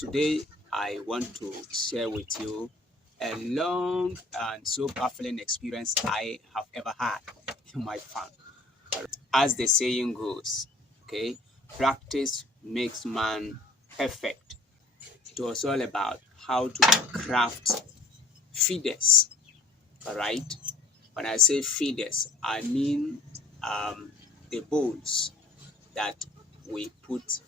Today I want to share with you a long and so baffling experience I have ever had in my farm. As the saying goes, okay, practice makes man perfect. It was all about how to craft feeders, all right? When I say feeders, I mean the bowls that we put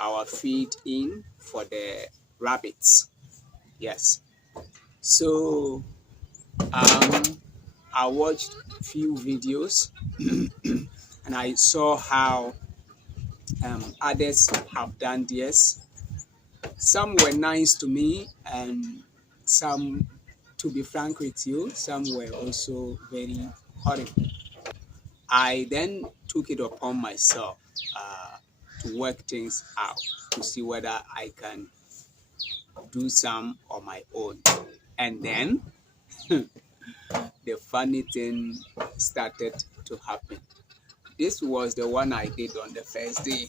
our feed in for the rabbits. Yes. So I watched few videos and I saw how others have done theirs. Some were nice to me, and some, to be frank with you, some were also very horrible. I then took it upon myself to work things out to see whether I can do some on my own. And then the funny thing started to happen. This was the one I did on the first day.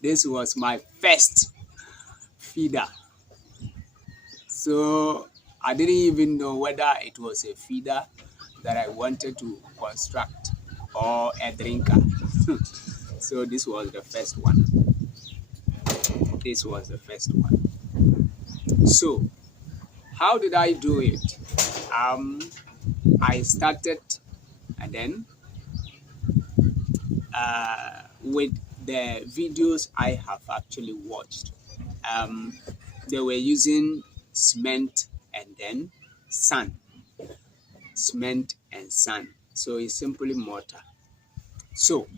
This was my first feeder. So I didn't even know whether it was a feeder that I wanted to construct or a drinker. So this was the first one. This was the first one. So how did I do it? I started and then with the videos I have actually watched. They were using cement and then sand. Cement and sand. So it's simply mortar. So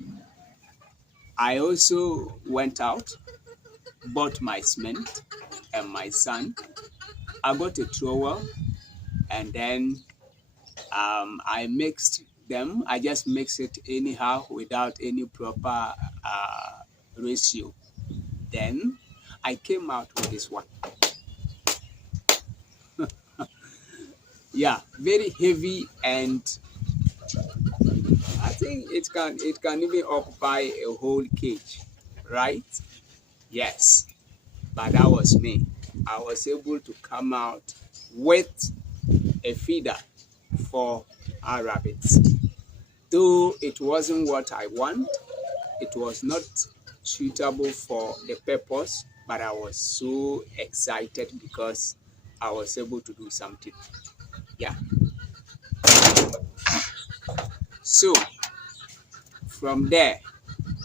I also went out, bought my cement and my sand. I got a trowel and then I mixed them. I just mixed it anyhow without any proper ratio. Then I came out with this one. Yeah, very heavy, and I think it can even occupy a whole cage, right? Yes, but that was me. I was able to come out with a feeder for our rabbits. Though it wasn't what I want, it was not suitable for the purpose, but I was so excited because I was able to do something. Yeah. So from there,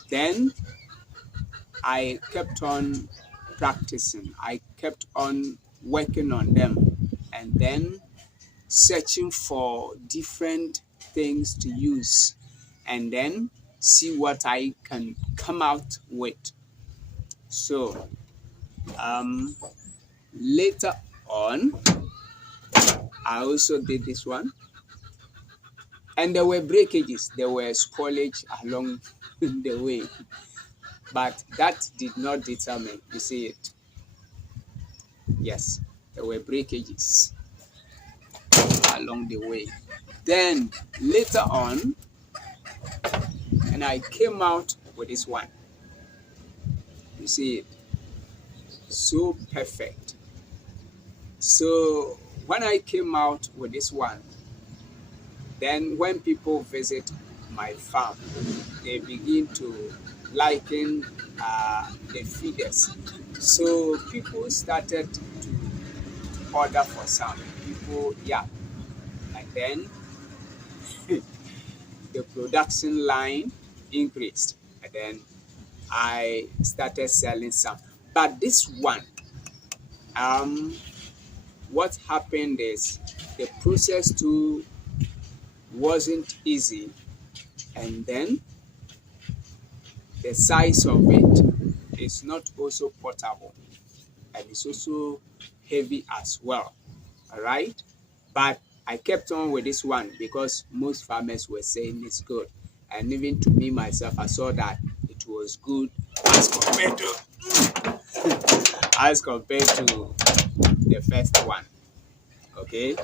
then I kept on practicing. I kept on working on them and then searching for different things to use and then see what I can come out with. So later on, I also did this one. And there were breakages, there were spoilage along the way. But that did not deter me. You see it? Yes, there were breakages along the way. Then later on, and I came out with this one. You see it? So perfect. So when I came out with this one, then when people visit my farm, they begin to liken the feeders. So people started to order for some. People, yeah. And then the production line increased. And then I started selling some. But this one, what happened is the process too wasn't easy, and then the size of it is not also portable, and it's also heavy as well. All right, but I kept on with this one because most farmers were saying it's good, and even to me myself, I saw that it was good as compared to the first one. Okay,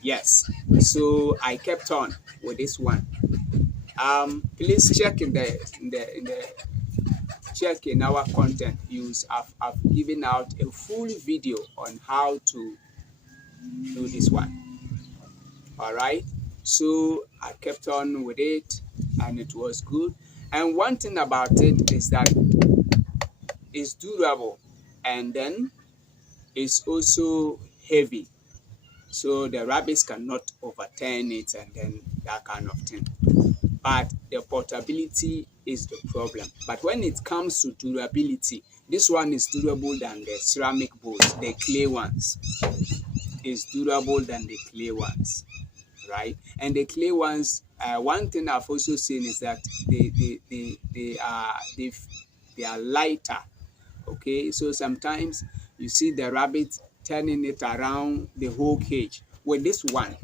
yes, so I kept on with this one. Please check in our content use. I've given out a full video on how to do this one. All right, so I kept on with it and it was good. And one thing about it is that it's durable and then it's also heavy, so the rabbits cannot overturn it and then that kind of thing. But the portability is the problem. But when it comes to durability, this one is durable than the ceramic bowls. The clay ones is durable than the clay ones, right? And the clay ones, one thing I've also seen is that they are lighter. Okay, so sometimes you see the rabbit turning it around the whole cage. With this one,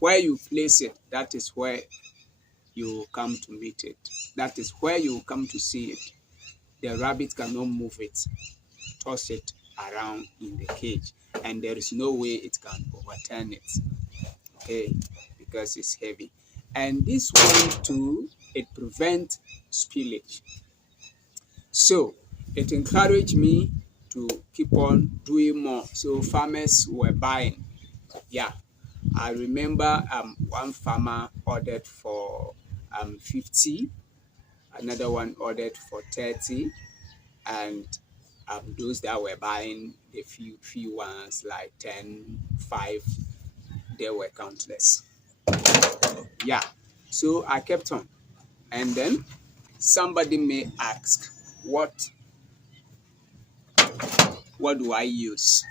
where you place it, that is where you come to meet it. That is where you come to see it. The rabbit cannot move it, toss it around in the cage, and there is no way it can overturn it. Okay, because it's heavy. And this one too, it prevents spillage. So it encouraged me to keep on doing more. So farmers were buying. Yeah, I remember one farmer ordered for 50, another one ordered for 30, and those that were buying the few ones like 10, 5, they were countless. Yeah, so I kept on. And then somebody may ask, what do I use?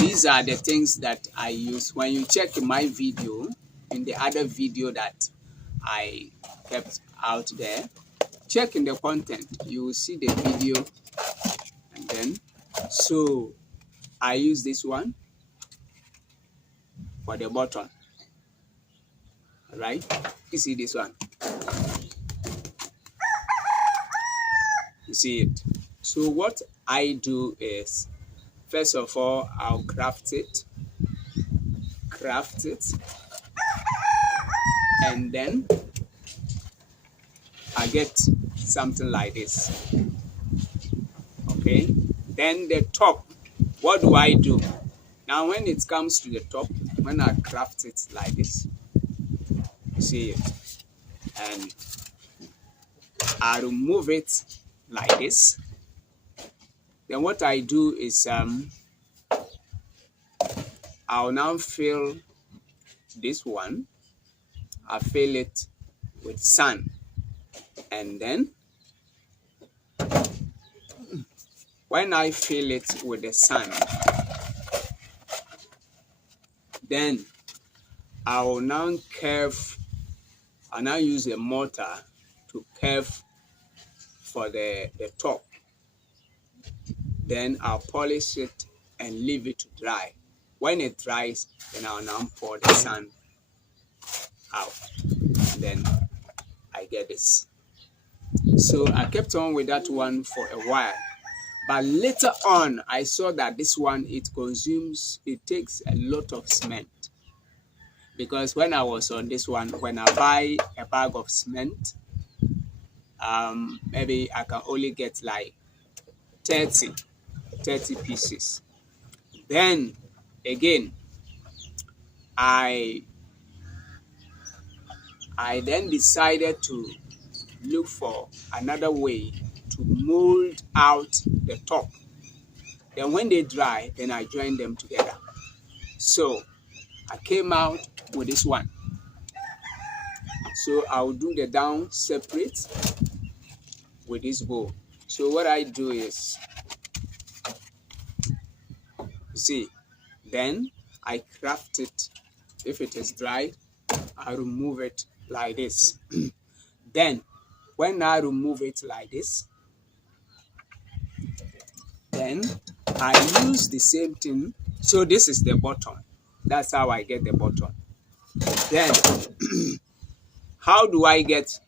These are the things that I use. When you check my video, in the other video that I kept out there, check in the content, you will see the video. And then, so I use this one for the bottom. All right, you see this one. You see it. So what I do is, first of all, I'll craft it, and then I get something like this. Okay, then the top, what do I do? Now when it comes to the top, when I craft it like this, you see it, and I remove it like this. Then what I do is I'll now fill this one. I fill it with sand, and then when I fill it with the sand, then I will now curve. I now use a mortar to curve for the top. Then I'll polish it and leave it to dry. When it dries, then I'll now pour the sand out. And then I get this. So I kept on with that one for a while. But later on, I saw that this one, it takes a lot of cement. Because when I was on this one, when I buy a bag of cement, maybe I can only get like 30 pieces. Then again, I then decided to look for another way to mold out the top. Then when they dry, then I join them together. So I came out with this one. So I'll do the down separate with this bowl. So what I do is, you see, then I craft it. If it is dry, I remove it like this. Then when I remove it like this, then I use the same thing. So this is the bottom. That's how I get the bottom. Then how do I get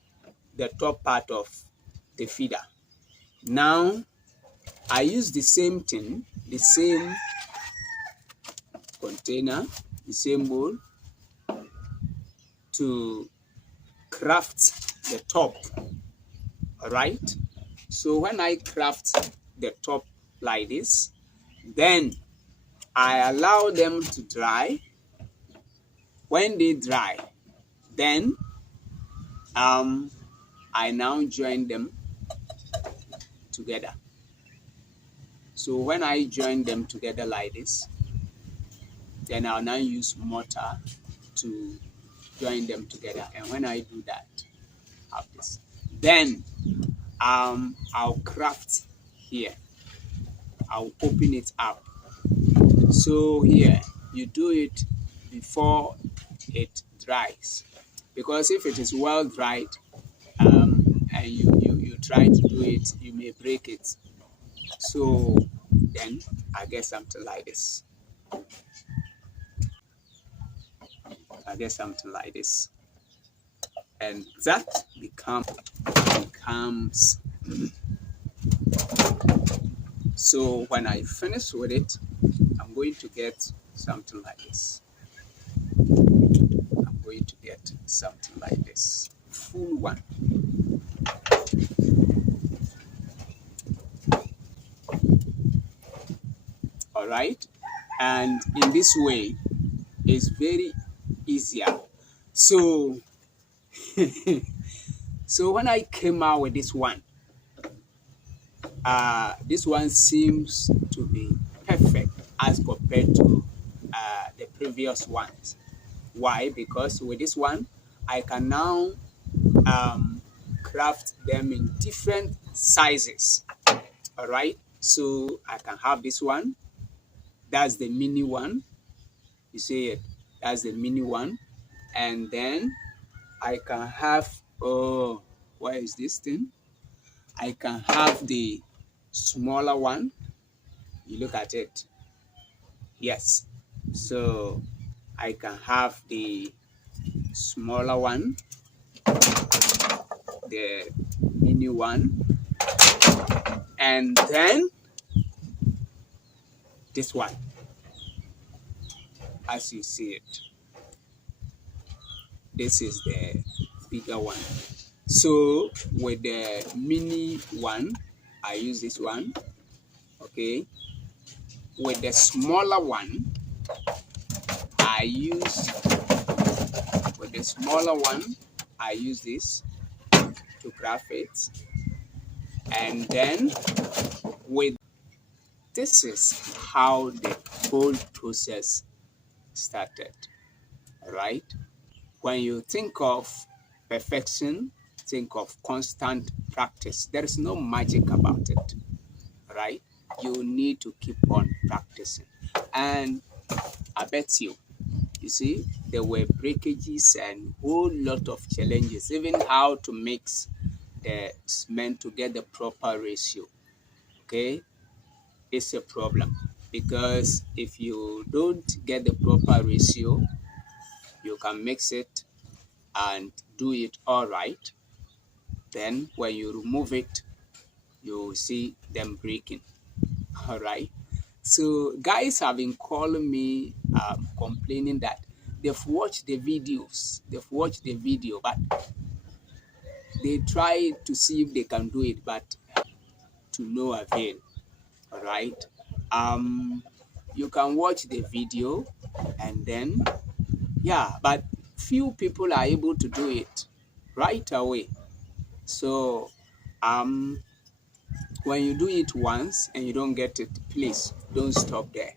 the top part of the feeder? Now I use the same thing, the same container, the same bowl, to craft the top. All right. So when I craft the top like this, then I allow them to dry. When they dry, then I now join them together. So when I join them together like this, then I'll now use mortar to join them together. And when I do that, have this. Then I'll craft here. I'll open it up. So here, you do it before it dries. Because if it is well dried, and you try to do it, you may break it. So then I get something like this. And that becomes so when I finish with it, I'm going to get something like this. Full one. All right. And in this way, it's very easier. So, so when I came out with this one seems to be perfect as compared to the previous ones. Why? Because with this one, I can now craft them in different sizes. All right. So I can have this one. That's the mini one. You see it? That's the mini one. And then I can have, oh, what is this thing? I can have the smaller one. You look at it. Yes. So I can have the smaller one, the mini one, and then this one, as you see it. This is the bigger one. So with the mini one, I use this one. Okay. With the smaller one, I use this to craft it. And then this is how the whole process started. All right. When you think of perfection, think of constant practice. There is no magic about it, right? You need to keep on practicing. And I bet you see, there were breakages and a whole lot of challenges, even how to mix the cement to get the proper ratio. Okay, it's a problem because if you don't get the proper ratio, you can mix it and do it all right. Then when you remove it, you see them breaking. All right. So guys have been calling me complaining that they've watched the videos, but they try to see if they can do it, but to no avail. All right. You can watch the video and then, yeah, but few people are able to do it right away. So, when you do it once and you don't get it, please don't stop there.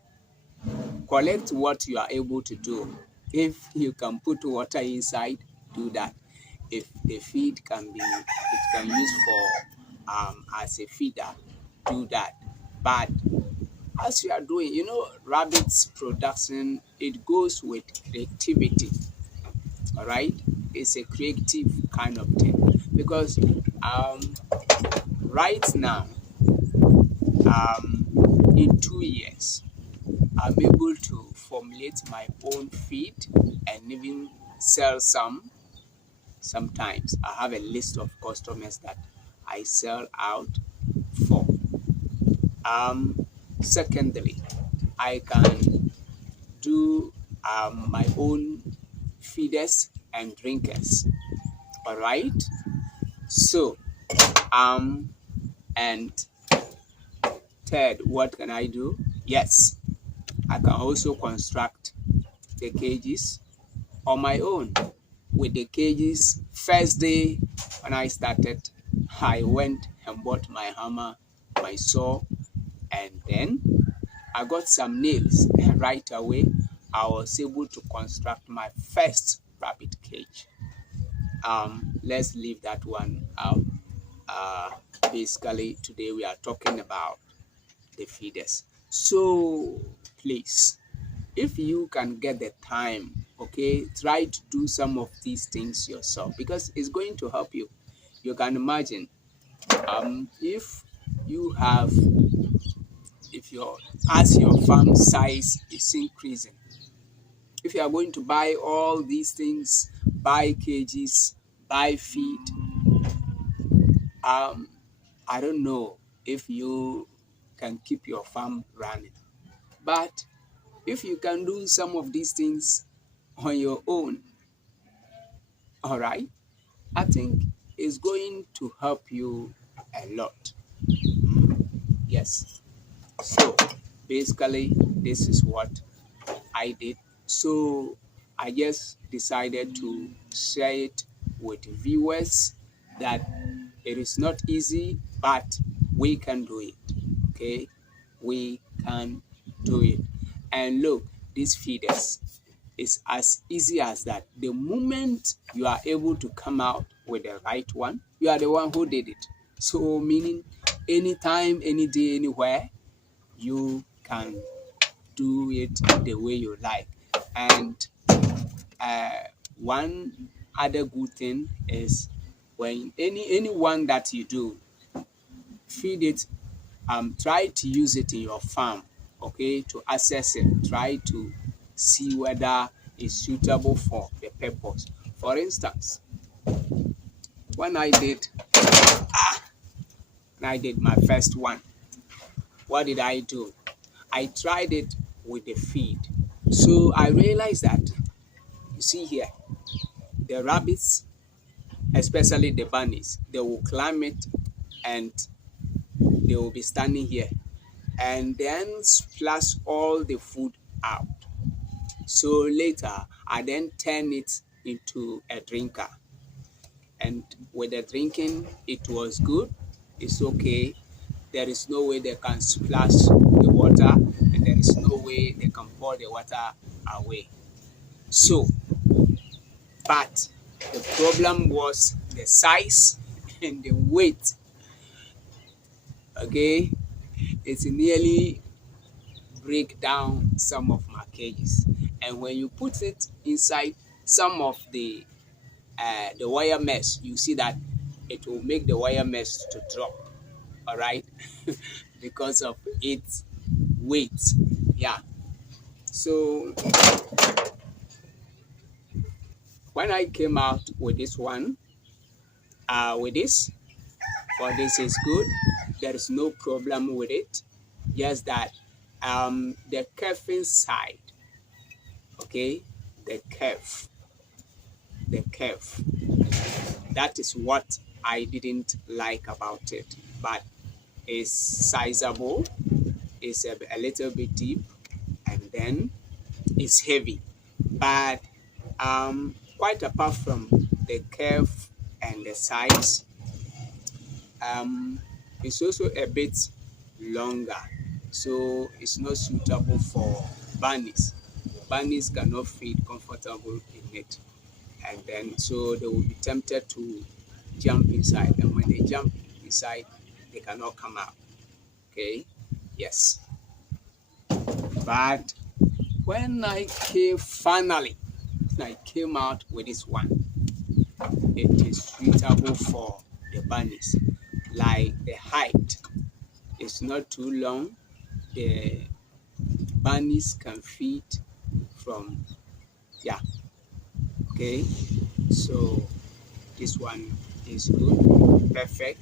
Collect what you are able to do. If you can put water inside, do that. If the feed it can use for as a feeder, do that. But as you are doing, rabbits production, it goes with creativity. All right, it's a creative kind of thing because right now, in 2 years, I'm able to formulate my own feed and even sell some. Sometimes I have a list of customers that I sell out for. Secondly, I can do my own feeders and drinkers. All right. So and third, what can I do? Yes, I can also construct the cages on my own. With the cages, first day when I started, I went and bought my hammer, my saw, and then I got some nails, and right away I was able to construct my first rabbit cage. Let's leave that one out. Uh, Basically, today we are talking about the feeders. So please, if you can get the time, okay, try to do some of these things yourself because it's going to help you. You can imagine if you have if your as your farm size is increasing, if you are going to buy all these things, buy cages, buy feed, I don't know if you can keep your farm running. But if you can do some of these things on your own, all right, I think it's going to help you a lot. Yes. So basically, this is what I did. So I just decided to share it with viewers that it is not easy, but we can do it. Okay, we can do it. And look, these feeders is as easy as that. The moment you are able to come out with the right one, you are the one who did it. So meaning anytime, any day, anywhere, you can do it the way you like. And uh, one other good thing is when anyone that you do feed it, try to use it in your farm, okay, to assess it, try to see whether it's suitable for the purpose. For instance, when I did my first one, what did I do? I tried it with the feed. So I realized that, you see here, the rabbits, especially the bunnies, they will climb it and they will be standing here and then splash all the food out. So later, I then turn it into a drinker. And with the drinking, it was good. It's okay. There is no way they can splash the water, and there is no way they can pour the water away. So, but the problem was the size and the weight. Okay, it's nearly break down some of my cages, and when you put it inside some of the wire mesh, you see that it will make the wire mesh to drop. All right, because of its weight. Yeah. So when I came out with this one, with this, for this is good. There is no problem with it. Just that the curving side, okay, the curve, that is what I didn't like about it. But it's sizable, it's a little bit deep, and then it's heavy. But quite apart from the curve and the size, it's also a bit longer, so it's not suitable for bunnies. Bunnies cannot feed comfortable in it, and then so they will be tempted to jump inside, and when they jump inside, they cannot come out. Okay, yes. But when I came out with this one, it is suitable for the bunnies. Like the height is not too long. The bunnies can feed from, yeah, okay. So this one is good, perfect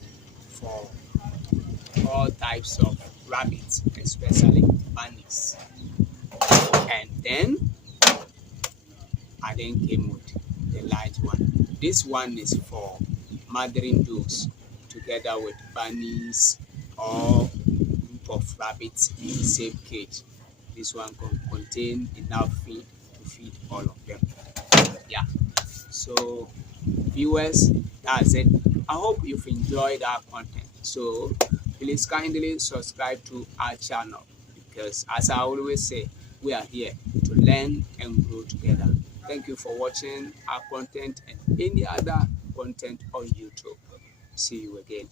for all types of rabbits, especially bunnies. And then I then came with the large one. this one is for mothering those together with bunnies or group of rabbits in the same cage. This one can contain enough feed to feed all of them. Yeah. So viewers, that's it. I hope you've enjoyed our content. So please kindly subscribe to our channel, because as I always say, we are here to learn and grow together. Thank you for watching our content and any other content on YouTube. See you again.